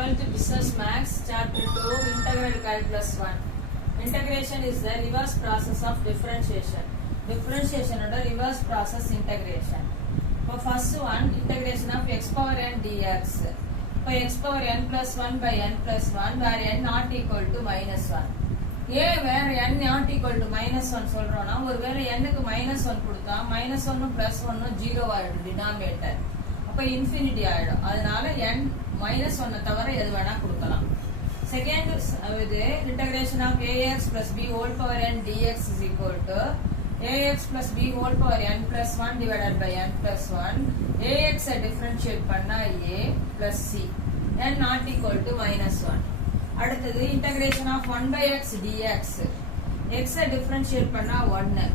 12th Business Max, Chapter 2, Integral Calculus 1. Integration is the reverse process of differentiation. Differentiation under reverse process integration. For first one, integration of x power n dx. For x power n plus 1 by n plus 1, where n not equal to minus 1. ஏன் வேற n not equal to minus 1 சொல்றோம்னா ஒருவேளை n க்கு minus 1 கொடுத்தா minus 1 plus 1 0 ஆயிடும் denominator. அப்ப infinity ஆயிடும். அதனால n minus 1 தவிர எது வேணா கொடுக்கலாம். செகண்ட் இது integration of ax plus b whole power n dx is equal to ax plus b whole power n plus 1 divided by n plus 1. ax differentiate பண்ணா a plus c. n not equal to minus 1. அடுத்தது integration of 1 by x dx. x differentiate பண்ணா 1.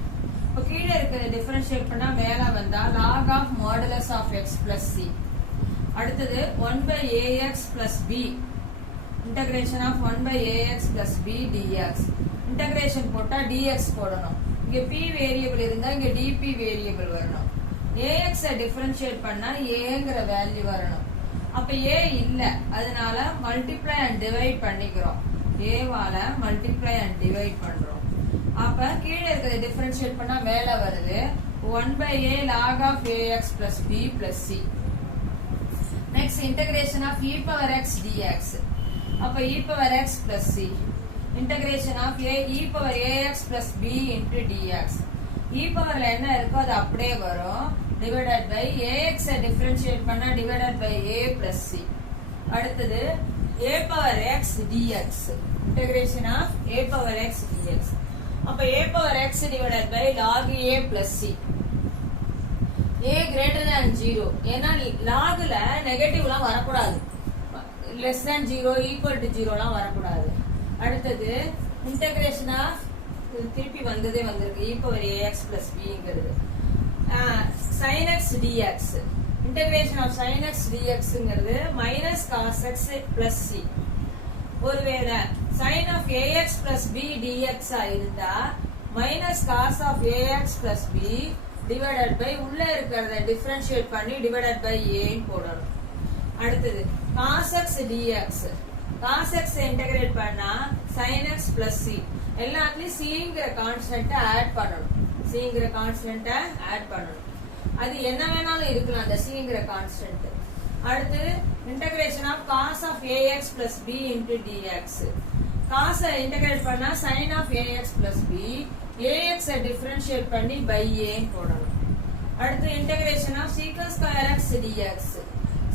இப்போ கீழே இருக்கிற differentiate பண்ணா மேல வந்தா log of modulus of x plus c. அடுத்தது 1 by ax plus b. integration of 1 by ax plus b dx. integration போட்டா dx போடணும். இங்க p வேரியபிள் இருந்தா இங்க dp வேரியபிள் வரணும். ax differentiate பண்ணா aங்கற வேல்யூ வரணும். அப்ப a இல்ல, அதனால மல்டிப்ளை அண்ட் டிவைட் பண்ணிக்கிறோம். a வால மல்டிப்ளை அண்ட் டிவைட் பண்றோம். அப்ப கீழ இருக்கிறத டிஃபரன்ஷியேட் பண்ணா மேல வருது 1 by a log of ax plus b plus c. next integration of e power x dx. அப்ப e power x plus c. integration of e power ax plus b into dx. e powerல என்ன இருக்கோ அது அப்படியே வரும். divided by ax differentiate பண்ணா divided by a plus c. அடுத்தது a power x dx. integration of a power x dx. அப்ப a power x divided by log a plus c. a greater than 0. ஏன்னா logல நெகட்டிவ்லாம் வரக்கூடாது. less than 0 equal to 0லாம் வரக்கூடாது. அடுத்தது integration of திருப்பி வந்ததே வந்திருக்கு e power ax plus bங்கிறது sin x dx. integration of sin x dxங்கிறது minus cos x plus c. ஒருவேளை sin of ax plus b dx இருந்தா minus cos of ax plus b divided by உள்ள இருக்கிறத differentiate பண்ணி divided by a போடணும். அடுத்தது cos x dx. cos x integrate பண்ணா sin x plus c. எல்லாத்துலயும் cங்கிற constant add பண்ணணும். cங்கிற கான்ஸ்டன்ட் ஆட் பண்ணணும். அது என்ன வேணாலும் இருக்கலாம் அந்த cங்கிற கான்ஸ்டன்ட். அடுத்து integration of cos of ax plus b into dx. cos integrate பண்ணா sin of ax plus b, ax differentiate பண்ணி by a போடணும். அடுத்து integration of secant square x dx.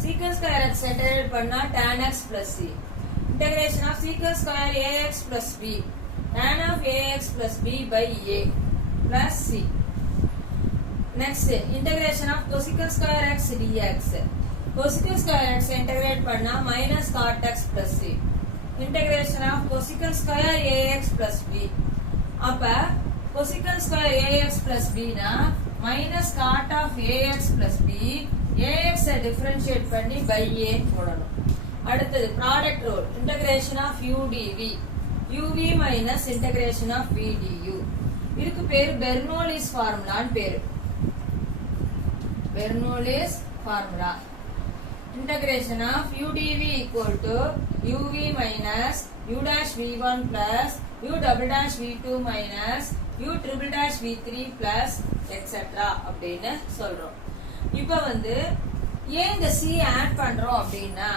secant square x integrate பண்ணா tan x plus c. integration of secant square ax plus b, tan of ax plus b by a plus c. next integration of cosecant square x dx. cosecant square x integrate பண்ணா minus cot x plus c. integration of cosecant square ax plus b. அப்ப cosecant square ax plus b னா minus cot of ax plus b, ax differentiate பண்ணி by a போடணும். அடுத்தது product rule. integration of u dv. uv minus integration of v du. இதுக்கு பேரு Bernoulli's ஃபார்முலான்னு பேரு. Bernoulli's formula. integration of u dv equal to uv minus u dash v1 plus u double dash v2 minus u triple dash v3 plus etc. அப்படின்னு சொல்றோம். இப்போ வந்து ஏன் இந்த c add பண்றோம் அப்படின்னா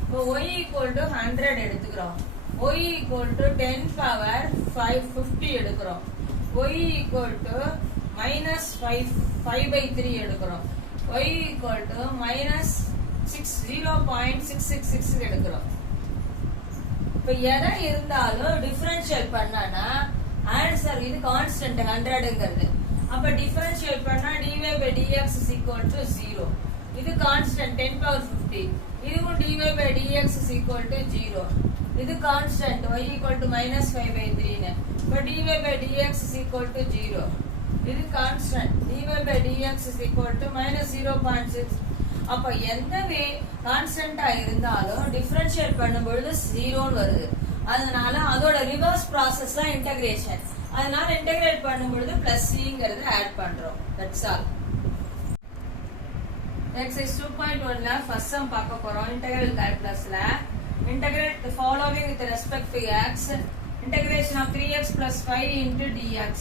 இப்போ y equal to 100 எடுத்துக்கிறோம். y equal to 10 power 550 எடுக்கிறோம். y equal to minus 5 by 3 எடுக்கிறோம். y equal to minus 0.666 எடுக்கிறோம். இப்ப எதை இருந்தாலும் டிஃபரன்ஷியேட் பண்ணானா ஆன்சர் இது கான்ஸ்டன்ட் 100ங்கிறது. அப்ப டிஃபரன்ஷியேட் பண்ணா dy by dx is equal to 0. இது கான்ஸ்டன்ட் 10 power 50. இதுவும் dy by dx is equal to 0. இது constant y equal to minus 5 by 3 னு. இப்ப dy by dx is equal to 0. இது constant dy by dx is equal to minus 0.6. அப்ப எந்த வே கான்ஸ்டன்ட்டா இருந்தாலும் differentiate பண்ணும்போது 0 ன்னு வருது. அதனால அதோட ரிவர்ஸ் ப்ராசஸ் தான் இன்டகிரேஷன். அதனால இன்டகிரேட் பண்ணும்போது +c ஆட் பண்றோம். That's all. Exercise 2.1 ல ஃபர்ஸ்ட் சம் பார்க்க போறோம். இன்டெகிரல் கால்குலஸ்ல integrate the following with respect to x. Integration of 3x plus 5 into dx.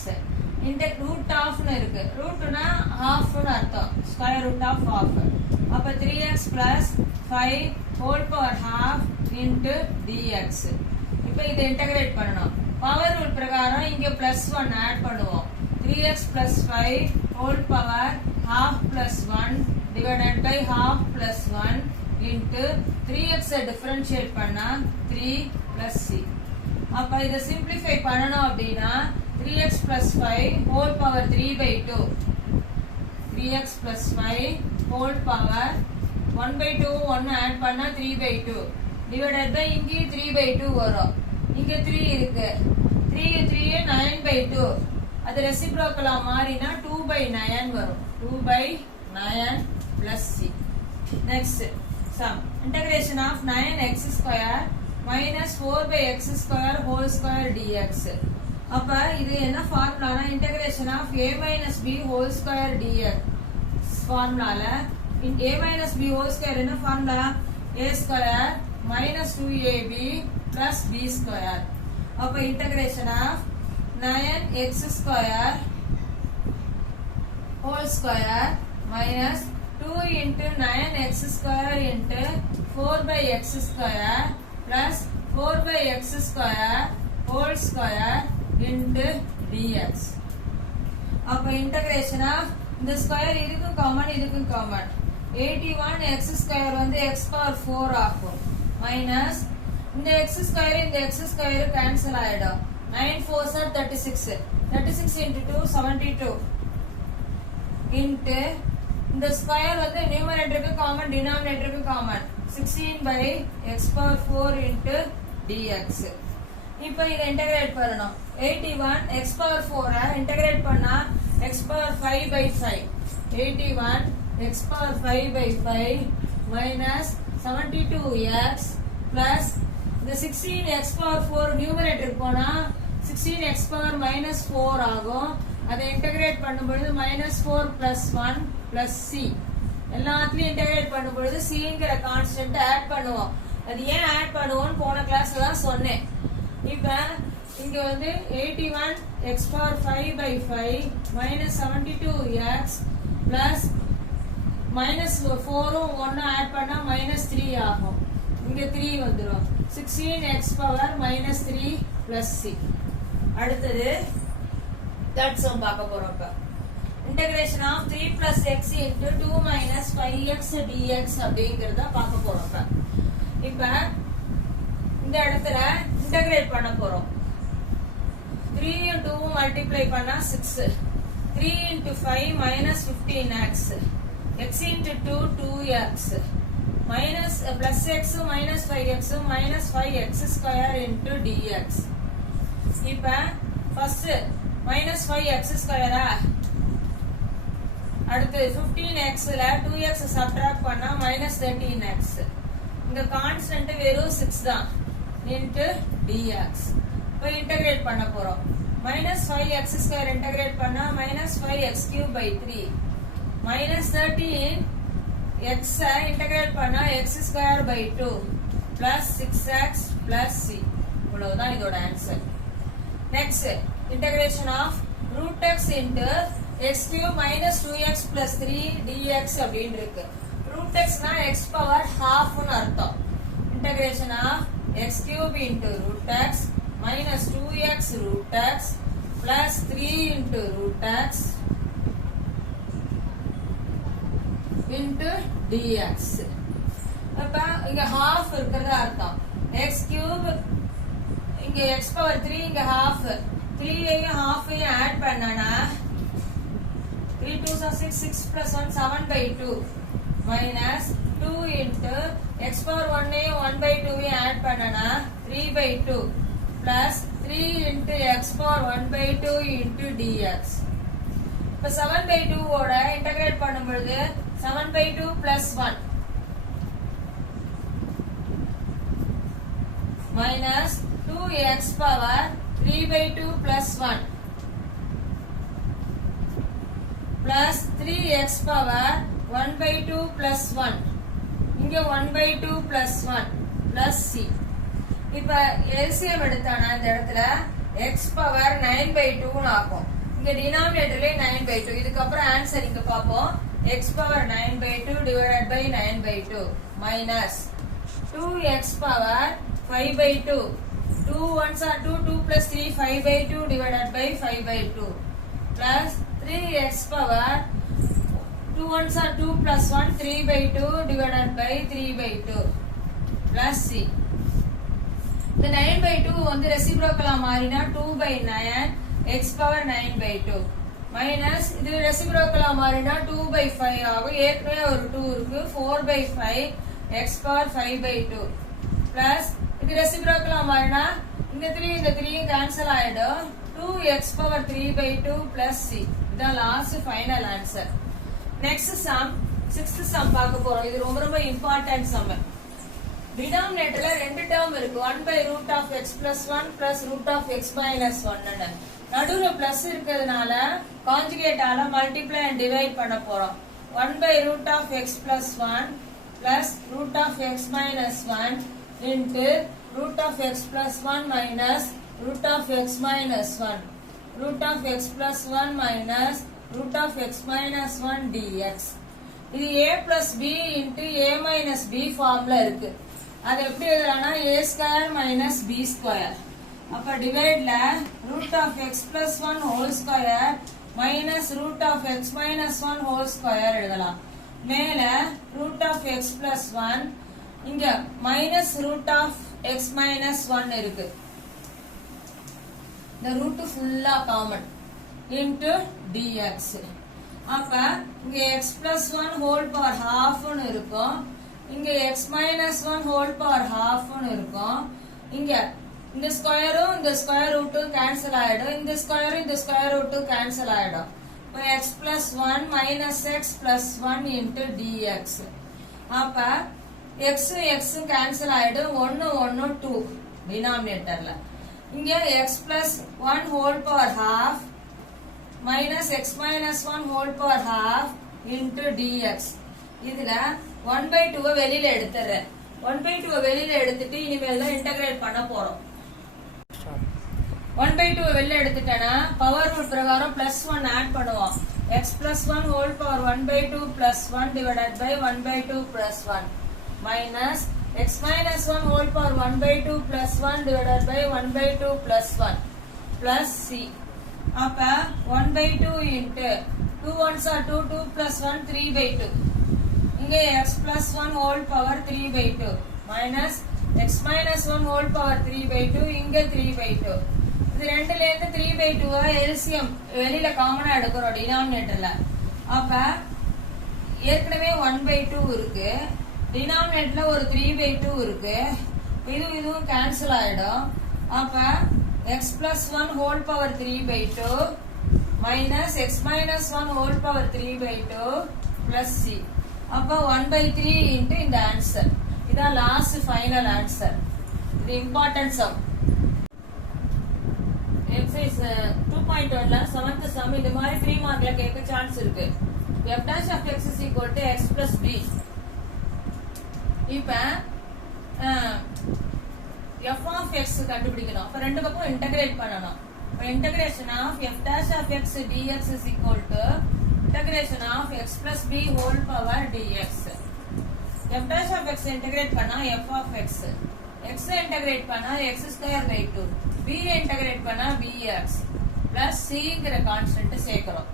Root of இருக்கு ரூட்னா half னு அர்த்தம் square root of half. அப்ப 3x plus 5 whole power half into dx. இப்போ இதை இன்டகிரேட் பண்ணனும். பவர் ரூல் பிரகாரம் இங்க +1 ஆட் பண்ணுவோம். 3x plus 5 whole power half plus 1 divided by half plus 1 into 3x differentiate பண்ணா 3 plus c. அப்ப இதை simplify பண்ணனும் அப்படினா 3x plus 5 whole power 3 by 2. 3x plus 5 whole power 1 by 2 1 add பண்ணா 3 by 2 divided by இங்கே 3 by 2 வரும். இங்க 3 இருக்கு. 3 9 by 2. அது ரெசிப்ரோக்கலா மாறினா 2 by 9 வரும். 2 by 9 plus c. Next sum. Integration of 9x square minus 4 by x square whole square dx. அப்ப இது என்ன ஃபார்முலானா integration of a minus b whole square dx ஃபார்முலால a minus b whole square என்ன formula a square minus 2ab plus b square. அப்ப integration of 9x square whole square minus 2 into 9x square into 4 by x square plus 4 by x square whole square into dx. அப்ப integration of இந்த square இதுக்கும் common 81x square வந்து x power 4 ஆகும் minus இந்த x square cancel ஆயிடும் 9 4s are 36 into 2 72 into இந்த square வந்து நியூமரேட்டருக்கு common டினாமினேட்டருக்கு common 16 by x power 4 into dx. இப்போ இத இன்டகிரேட் பண்ணனும் 81 x power 4 இன்டகிரேட் பண்ணா x power 5 by 5 81 x power 5 by 5 minus 72x plus the 16 x power 4 numerator போனா 16 x power minus 4 ஆகும். அதை integrate பண்ணும்போது minus 4 plus 1 plus c எல்லாத்தையும் integrate பண்ணும்போது cங்கிற கான்ஸ்டன்ட் ஆட் பண்ணுவோம். அது ஏன் ஆட் பண்ணுவோம்னு போன கிளாஸ்ல தான் சொன்னேன். இப்போ இங்க வந்து 81 x power 5 by 5 minus 72x plus minus 4 1 add பண்ணா minus 3 ஆகும். இங்க 3 வந்துரும் 16 x power minus 3 plus c. அடுத்தது third sum பார்க்க போறோம். இப்ப integration of 3 plus x into 2 minus 5x dx அப்படிங்கறத பார்க்க போறோம். இப்ப இந்த இடத்துல இன்டகிரேட் பண்ண போறோம். 3 into 2 multiply பண்ணா 6 3 into 5 minus 15x x into 2 2x minus plus x minus 5x minus 5x square into dx. இப்ப first minus 5x square அடுத்து 15x ல 2x subtract பண்ணா minus 13x. இந்த கான்ஸ்டன்ட் வெறும் 6 தான் into dx. இப்போ இன்டகிரேட் பண்ண போறோம். minus 5x square இன்டகிரேட் பண்ணா minus 5x cube by 3 minus 13x integrate பண்ணா x square by 2 plus 6x plus c. இவ்வளவுதான் இதோட answer. Next integration of root x into x cube minus 2x plus 3 dx அப்படின்னு இருக்கு. root x னா x power half னு அர்த்தம். integration of x cube into root x minus 2x root x plus 3 into root x into dx. அப்ப இங்க half இருக்கிறது அர்த்தம். x cube இங்க x power 3 இங்க half 3 ஐயும் half ஐயும் ஆட் பண்ணனா 3 2s are 6 6 plus 1 7 by 2 minus 2 into x power 1 ஐயும் 1 by 2 ஐயும் ஆட் பண்ணனா 3 by 2 plus 3 into x power 1 by 2 into dx. இப்ப 7 by 2 ஓட இன்டகிரேட் பண்ணும்போது 7 by 2 plus 1 minus 2x power 3 by 2 plus 1 plus 3x power 1 by 2 plus 1 இங்க 1 by 2 plus 1 plus c. இப்ப LCM எடுத்தானா இந்த இடத்துல x power 9/2 ஆகும். இங்க டினாமினேட்டர்ல 9/2. இதுக்கு அப்புறம் ஆன்சர் இங்க பாப்போம். x power 9/2 divided by 9/2 minus 2x power 5/2. 2 ones are 2, 2 plus 3 5/2 divided by 5/2 plus 3x power 2 ones are 2 plus 1 3/2 divided by 3/2 plus c. The 9/2 வந்து reciprocal மாறினா 2/9 x power 9/2 minus இது reciprocal மாறினா 2/5 ஆகும். ஏற்கனவே ஒரு 2 இருக்கு 4/5 x power 5/2 plus இது reciprocal மாறினா இந்த 3 cancel ஆயிடும் 2x power 3/2 plus c. இதான் last final answer. Next sum 6th sum பார்க்க போறோம். இது ரொம்ப ரொம்ப இம்பார்ட்டன்ட் சம். டினாமினேட்டர்ல ரெண்டு டேர்ம் இருக்கு 1/root of x plus 1 plus root of x minus 1 நடுவுல பிளஸ் இருக்கிறதுனால கான்ஜுகேட்டால மல்டிப்ளை அண்ட் டிவைட் பண்ண போறோம். 1/root of x plus 1 plus root of x minus 1 into root of x plus 1 minus root of x minus 1 root of x plus 1 minus root of x minus 1 dx. இது a plus b into a minus b ஃபார்ம்ல இருக்கு. அது எப்படி எழுதலாம்னா a square minus b square. அப்ப டிவைட்ல root of x plus 1 whole square minus root of x minus 1 whole square எழுதலாம். மேல root of x plus 1 இங்க minus root of x minus 1 இருக்கு. இந்த ரூட் ஃபுல்லா காமன் into dx. அப்ப இங்க x plus 1 whole power half னு இருக்கும். இங்க x minus 1 whole power half னு இருக்கும். இங்க இந்த ஸ்கொயரும் இந்த ஸ்கொயர் ரூட்டும் கேன்சல் ஆயிடும். இந்த ஸ்கொயரும் இந்த ஸ்கொயர் ரூட்டும் கேன்சல் ஆயிடும். இப்போ x plus 1 minus x plus 1 into dx. அப்ப x கேன்சல் ஆயிடும். 1 1 2 டினாமினேட்டர்ல. இங்க x plus 1 whole power half minus x minus 1 whole power half into dx. இதுல 1/2 வெளியில எடுத்துறேன். 1/2 வெளியில எடுத்துட்டு இனிமேல் தான் இன்டகிரேட் பண்ண போறோம். 1/2 வெளியில எடுத்துட்டேனா பவர் ரூல் பிரகாரம் +1 ஆட் பண்ணுவோம். x plus 1 whole power 1/2 plus 1 divided by 1/2 plus 1 minus x minus 1 whole power 1/2 plus 1 divided by 1/2 plus 1 plus c. அப்ப 1/2 into 2 ones are 2, 2 plus 1 3/2. இங்க x plus 1 whole power 3/2 minus x minus 1 whole power 3/2 இங்க 3/2. இது ரெண்டுல இருந்து 3/2 LCM வெளியில காமனா எடுக்கிறோம் டினாமினேட்டர்ல. அப்ப ஏற்கனவே 1/2 இருக்கு. டினாமினேட்டர்ல ஒரு 3/2 இருக்கு. இதுவும் கேன்சல் ஆயிடும். அப்ப x plus 1 whole power 3/2 minus x minus 1 whole power 3/2 plus c. அப்ப 1/3 into இந்த ஆன்சர். இதான் லாஸ்ட் ஃபைனல் ஆன்சர். இது இம்பார்ட்டன்ட் சம். எக்ஸசைஸ் 2.1ல 7th சம் இந்த மாதிரி 3 மார்க்ல கேட்க சான்ஸ் இருக்கு. f dash of x is equal to x plus b. இப்ப f of x கண்டுபிடிக்கணும். அப்ப ரெண்டு பக்கம் இன்டகிரேட் பண்ணணும். அப்ப integration of f dash of x dx is equal to integration of x plus b whole power dx. f dash of x integrate பண்ணா f of x. x integrate பண்ணா x square by 2. b integrate பண்ணா bx plus c ங்கற constant சேர்க்கிறோம்.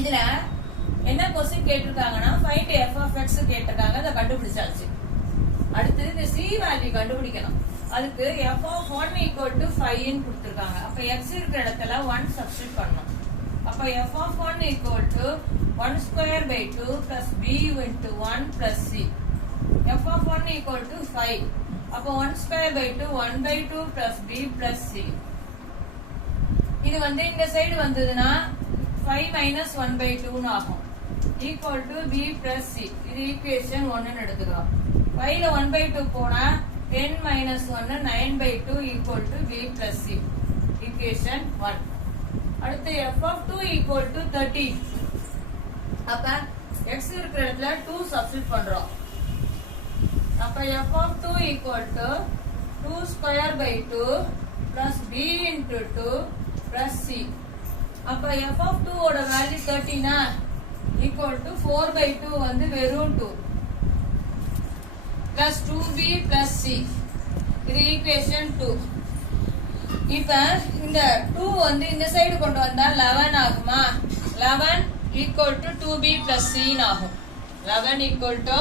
இதுல என்ன question கேட்டிருக்காங்கன்னா find f of x கேட்டிருக்காங்க. அத கண்டுபிடிச்சாச்சு. அடுத்து இந்த c வேல்யூ கண்டுபிடிக்கணும். அதுக்கு f of 1 equal to 5 ன்னு கொடுத்திருக்காங்க. அப்ப x இருக்கிற இடத்துல 1 சப்ஸ்டிட்யூட் பண்ணனும். அப்ப f of 1 equal to 1 square by 2 plus b into 1 plus c. f of 1 equal to 5. அப்ப 1 square by 2 1/2 plus b plus c. இது வந்து இந்த சைடு வந்ததுன்னா 5 minus 1/2 ன்னு ஆகும். equal to b plus c. இது ஈக்குவேஷன் 1 ன்னு எடுத்துக்கலாம். 5 ல 1/2 போனா 10 minus 1 9/2 equal to b plus c. Equation 1. அடுத்து f of 2 equal to 30. அப்ப x இருக்கிற இடத்துல 2 சப்ஸ்டிட்யூட் பண்றோம். அப்ப f of 2 equal to 2 square by 2 plus b into 2 plus c. அப்ப f of 2 ஓட வேல்யூ 13 equal to 4 by 2 வந்து வெறும் 2 plus 2b plus c. இது ஈக்குவேஷன் 2. இப்ப இந்த 2 வந்து இந்த சைடு கொண்டு வந்தா 11 ஆகுமா? 11 equal to 2b plus c ஆகும். 11 equal to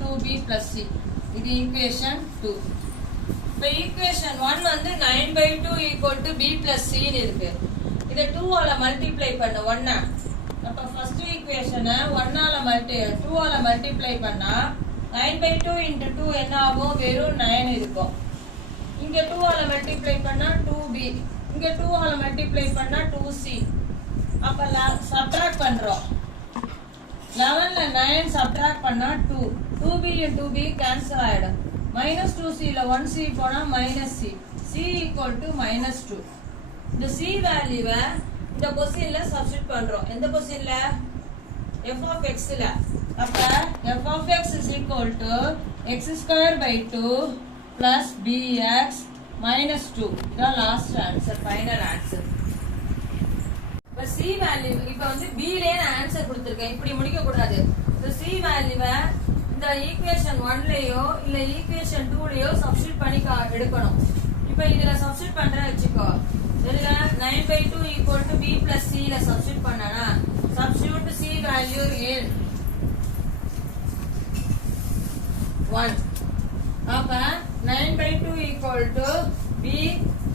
2b plus c. இது ஈக்குவேஷன் 2. இப்ப ஈக்குவேஷன் 1 வந்து 9 by 2 equal to b plus c இருக்கு. இத 2 ஆல மல்டிப்ளை பண்ணு 1. அப்ப ஃபர்ஸ்ட் ஈக்குவேஷனை 1 ஆல 2 ஆல மல்டிப்ளை பண்ணா 9 by 2 into 2 என்ன ஆகும்? வெறும் 9 இருக்கும். இங்க 2 ஆல மல்டிப்ளை பண்ணா 2b, இங்க 2 ஆல மல்டிப்ளை பண்ணா 2c. அப்ப சப்ட்ராக்ட் பண்றோம். 11ல 9 சப்ட்ராக்ட் பண்ணா 2. 2b into b கேன்சல் ஆயிடும். minus 2c ல 1c போனா minus c. c equal to minus 2. இந்த c வேல்யூவை இந்த பொசிஷன்ல சப்ஸ்டிட்யூட் பண்றோம். எந்த பொசிஷன்ல? f of x ல. அப்ப f of x is equal to x square by 2 plus bx minus 2. இதான் லாஸ்ட் ஆன்சர், ஃபைனல் ஆன்சர். இப்ப c வேல்யூ இப்ப வந்து b லே நான் ஆன்சர் கொடுத்திருக்கேன். இப்படி முடிக்க கூடாது. இந்த c வேல்யூவை இந்த ஈக்குவேஷன் 1 லயோ இல்ல ஈக்குவேஷன் 2 லயோ சப்ஸ்டிட்யூட் பண்ணி எடுக்கணும். இப்ப இதுல சப்ஸ்டிட்யூட் பண்றேன்னு வெச்சுக்கோ. இதுல 9 by 2 equal to b plus c ல சப்ஸ்டிட்யூட் பண்ணனா substitute c value in 1. அப்ப 9 by 2 equal to b,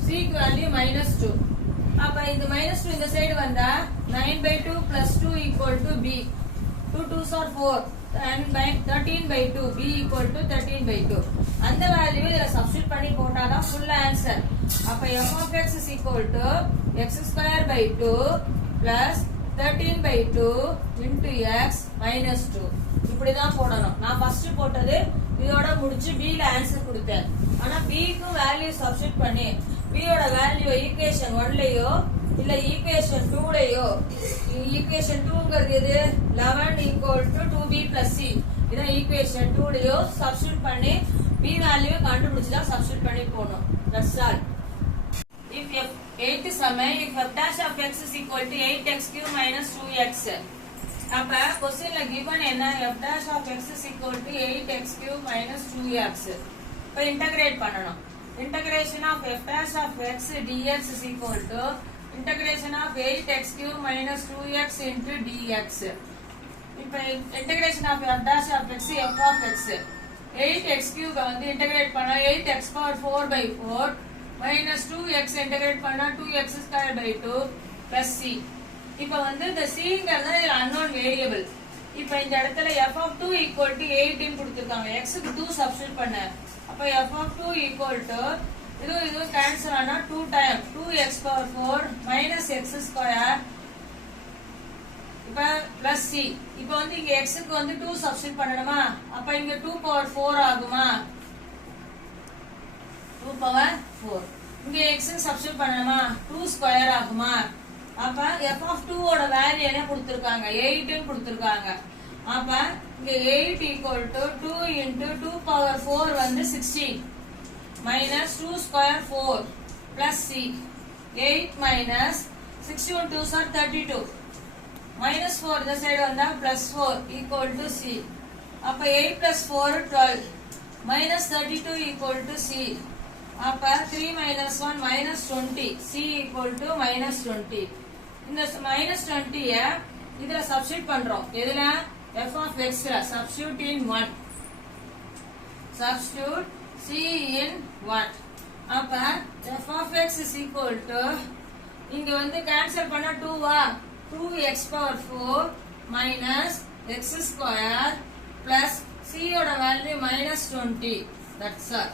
c value minus 2. அப்ப இது minus 2 இந்த சைடு வந்தா 9 by 2 plus 2 equal to b. 2 2s are 4 and by 13 by 2 b equal to 13 by 2. அந்த value இதல substitute பண்ணி போட்டாதான் ஃபுல் ஆன்சர். அப்ப f of x is equal to x square by 2 plus 13 by 2 into x minus 2. இப்படிதான் போடணும். நான் first போட்டது இதோட முடிச்சு b ல ஆன்சர் கொடுத்தேன். ஆனா b க்கு வேல்யூ சப்ஸ்டிட்யூட் பண்ணி b யோட வேல்யூ ஈக்குவேஷன் 1 லயோ இல்ல ஈக்குவேஷன் 2 லயோ, ஈக்குவேஷன் 2ங்கிறது எது? 11 equal to 2b plus c. இத ஈக்குவேஷன் 2 லயோ சப்ஸ்டிட்யூட் பண்ணி b வேல்யூ கண்டுபிடிச்சு தான் சப்ஸ்டிட்யூட் பண்ணி போடணும். That's all. If f 8 சம if f dash of x is equal to 8x cube minus 2x. அப்ப क्वेश्चनல given என்ன? f dash of x is equal to 8x cube minus 2x. இப்ப integrate பண்ணனும். Integration of f dash of x dx is equal to integration of 8x cube minus 2x into dx. இப்ப integration of f dash of x f of x 8x cube வந்து integrate பண்ணா 8x power 4 by 4 minus 2x integrate பண்ணா 2x square by 2 plus c. இப்ப வந்து இந்த cங்கிறது இதுல unknown variable. இப்ப இந்த இடத்துல f of 2 equal to 8 ன்னு கொடுத்திருக்காங்க. x க்கு 2 சப்ஸ்டிட்யூட் பண்ண. அப்ப f of 2 equal to இது கேன்சல் ஆனா 2 time 2x power 4 minus x square இப்ப plus c. இப்ப வந்து இங்க x க்கு வந்து 2 சப்ஸ்டிட்யூட் பண்ணணுமா? அப்ப இங்க 2 power 4 ஆகுமா? 2 power 4. இங்க x க்கு சப்ஸ்டிட்யூட் பண்ணணுமா? 2 ஸ்கொயர் ஆகுமா? அப்ப f of 2 ஓட வேல்யூ என்ன கொடுத்திருக்காங்க? 8 ன்னு கொடுத்திருக்காங்க. அப்ப இங்க 8 equal to 2 into 2 power 4 வந்து 16 minus 2 square 4 plus c. 8 minus 61 2s are 32 minus 4 இந்த சைடு வந்தா plus 4 equal to c. அப்ப 8 plus 4 12 minus 32 equal to c. அப்ப 3 minus 1 minus 20 c equal to minus 20. இந்த minus 20 இதுல சப்ஸ்டிட்யூட் பண்றோம். எதுல? f of x ல substitute in 1. Substitute c in 1. அப்ப f of x is equal to இங்க வந்து கேன்சல் பண்ணா 2 வா 2x power 4 minus x square plus c ஓட வேல்யூ minus 20. That's all.